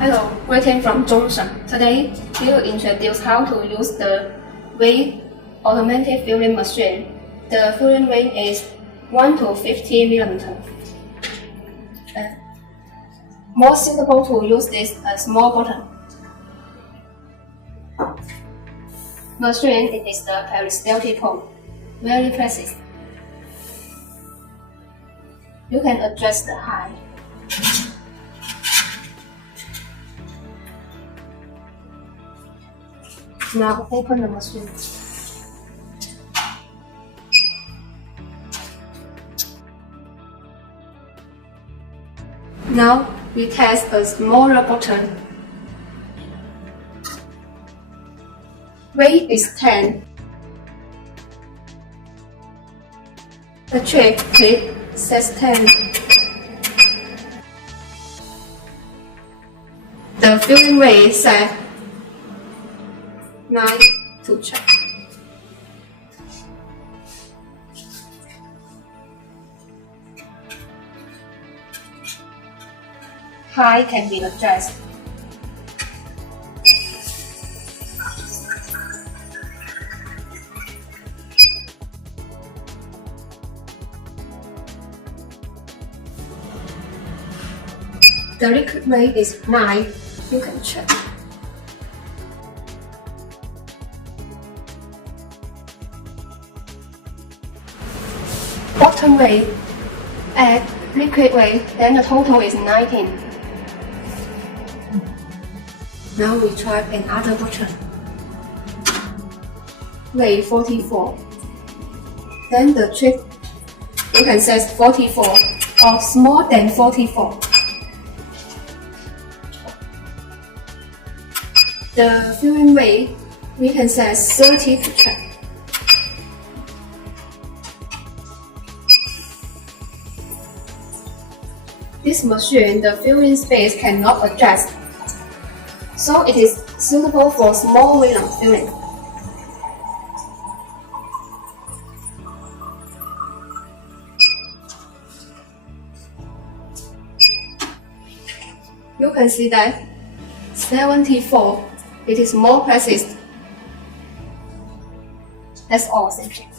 Hello, greeting from Zhongshan. Today, we will introduce how to use the weight automatic filling machine. The filling weight is 1 to 50 millimeters. More suitable to use is a small button. Machine is the peristaltic pole, very precise. You can adjust the height. Now open the machine. Now we test a smaller button. Weight is 10. The trick weight says 10. The filling weight set 9 to check. Height can be adjusted. The liquid weight is 9. You can check. Bottom weight, add liquid weight, then the total is 19. Now we try another button. Weight 44. Then the trick, you can set 44 or more than 44. The filling weight, we can set 30 to check. This machine, the filling space cannot adjust, so it is suitable for small volume filling. You can see that 74, it is more precise. That's all, thank you.